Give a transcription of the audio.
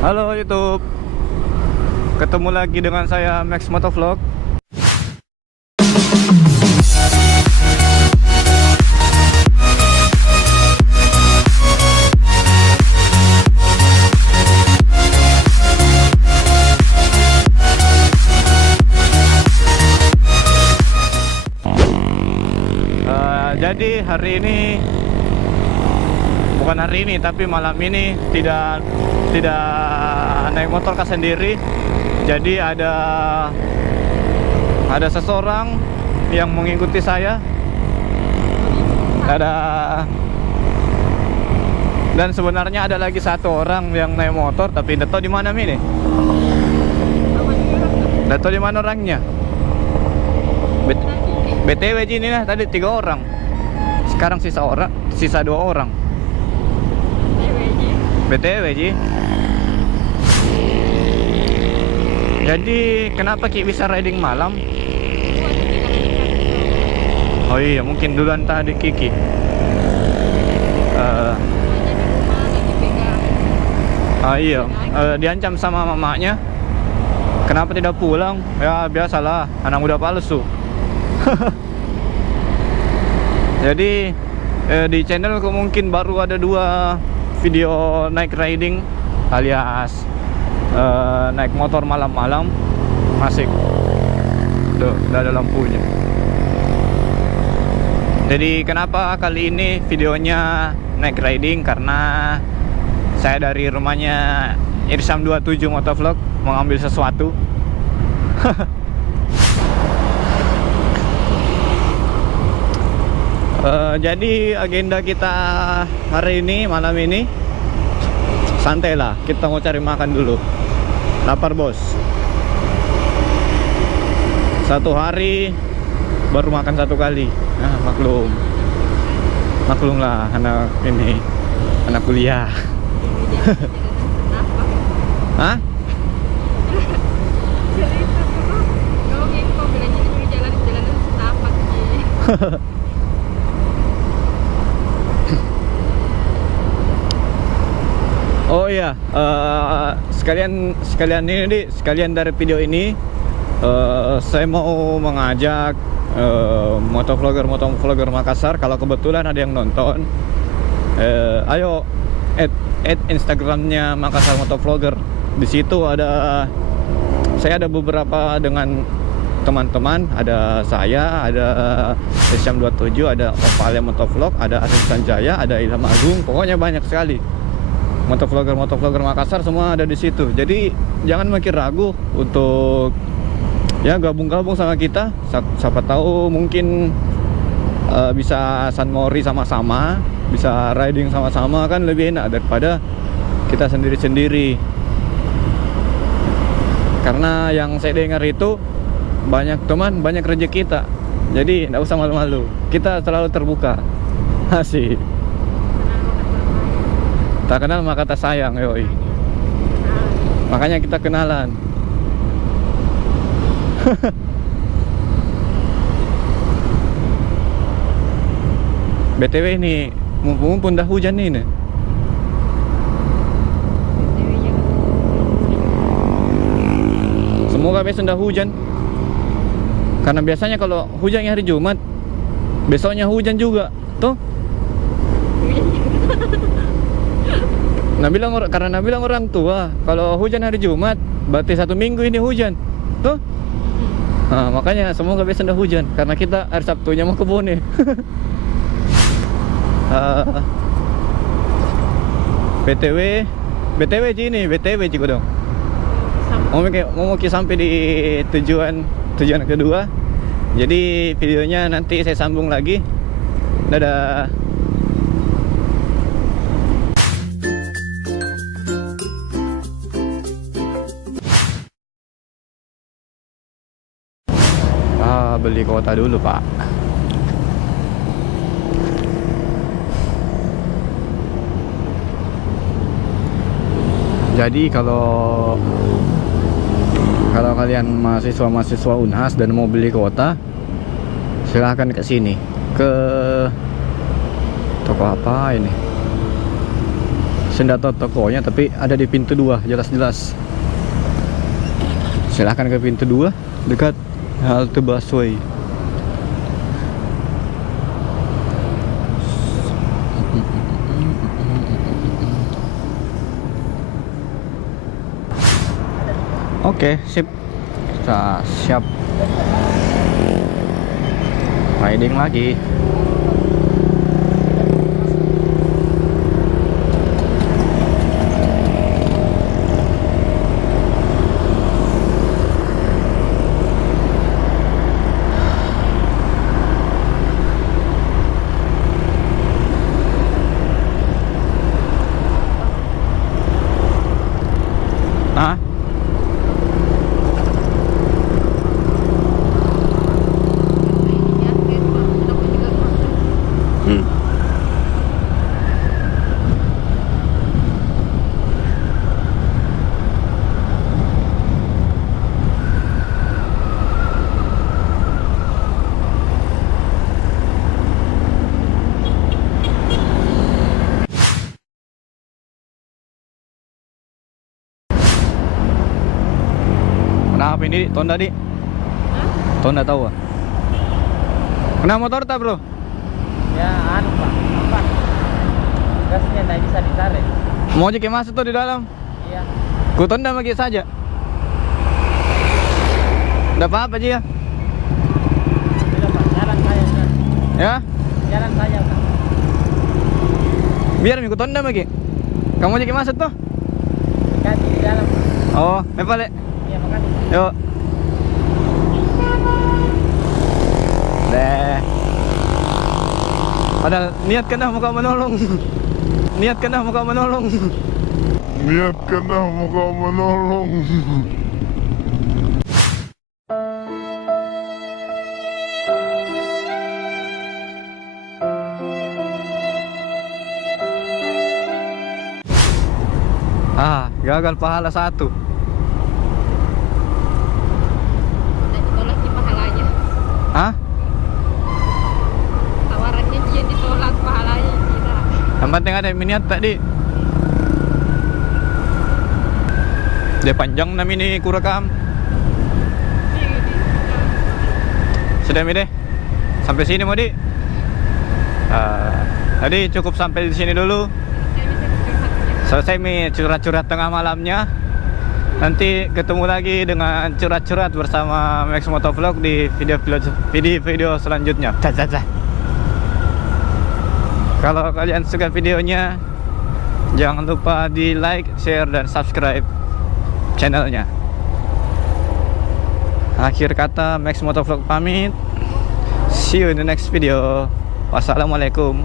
Halo YouTube, ketemu lagi dengan saya Max Motovlog. Jadi hari ini, bukan hari ini tapi malam ini tidak naik motor sendiri. Jadi ada seseorang yang mengikuti saya. Dan sebenarnya ada lagi satu orang yang naik motor tapi tidak tahu di mana ini. Tidak tahu di mana orangnya. BTW ini lah, tadi 3 orang. Sekarang sisa 2 orang. BTW Ji. Jadi kenapa Ki bisa riding malam? Oh iya, mungkin duluan tadi Kiki. Iya, diancam sama mamanya. Kenapa tidak pulang? Ya biasalah, anak muda palsu. Jadi di channelku mungkin baru ada 2 video naik riding alias naik motor malam-malam. Asik. Tuh, udah ada lampunya. Jadi kenapa kali ini videonya naik riding? Karena saya dari rumahnya Irsam 27 Motovlog mengambil sesuatu. Jadi agenda kita hari ini, malam ini santai lah, kita mau cari makan dulu. Lapar bos. Satu hari baru makan 1 kali. Nah, maklum lah anak ini, anak kuliah. Hah? Oh iya, sekalian dari video ini saya mau mengajak motovlogger Makassar, kalau kebetulan ada yang nonton, ayo add Instagramnya Makassar Motovlogger. Di situ saya ada beberapa dengan teman-teman, ada saya, ada Isyam 27, ada Opale Motovlog, ada Arif Sanjaya, ada Ilham Agung, pokoknya banyak sekali. Motovlogger Makassar semua ada di situ. Jadi jangan makin ragu untuk ya gabung sama kita. Siapa tahu mungkin bisa San Mori sama-sama, bisa riding sama-sama, kan lebih enak daripada kita sendiri-sendiri. Karena yang saya dengar itu banyak teman, banyak rezeki kita. Jadi tidak usah malu-malu. Kita selalu terbuka. Asik. Tak kenal maka tak sayang, yoi. Makanya kita kenalan. BTW ini mumpung dah hujan nih. Semoga besok dah hujan. Karena biasanya kalau hujan hari Jumat, besoknya hujan juga, tuh. Karena bilang orang tua, kalau hujan hari Jumat, berarti 1 minggu ini hujan, tuh. Nah, makanya semoga besok udah hujan, karena kita hari Sabtunya mau ke Bone. BTW juga dong. Mau sampai di tujuan kedua. Jadi videonya nanti saya sambung lagi. Dadah. Beli kuota dulu Pak. Jadi kalau kalian mahasiswa Unhas dan mau beli kuota, silahkan ke sini, ke toko apa ini, Saya tidak tahu tokonya, tapi ada di pintu 2 jelas-jelas. Silahkan ke pintu 2 dekat halte busway. Oke, sip. Kita siap riding lagi. Ah, kenapa ini Tonda di? Tonda tahu ah? Kena motor tak bro? Ya anu pak, apa? Gasnya tidak bisa ditarik. Mau aja kayak masuk tuh di dalam. Iya. Ku Tonda lagi saja. Udah apa-apa aja ya? Sudah pak, jalan saya sudah. Ya? Jalan saya pak. Biar ku Tonda lagi. Kamu aja kayak masuk tuh? Kasih di dalam pak. Oh, balik. Iya makasih. Yuk. Deh. Padahal niatkan dah muka menolong. Niatkan dah muka menolong. Niatkan dah muka menolong. Ah, gagal pahala 1. Ditolak di pahalanya. Hah? Tawarannya dia ditolak pahalanya tidak. Yang penting ada niat tadi. Dia panjang nam ini kurekam. Sudah mi deh. Sampai sini mau di. Tadi cukup sampai di sini dulu. Selesai mi curhat-curhat tengah malamnya. Nanti ketemu lagi dengan curhat-curhat bersama Max Motovlog di video selanjutnya. Kalau kalian suka videonya, jangan lupa di like, share, dan subscribe channelnya. Akhir kata, Max Motovlog pamit. See you in the next video. Wassalamualaikum.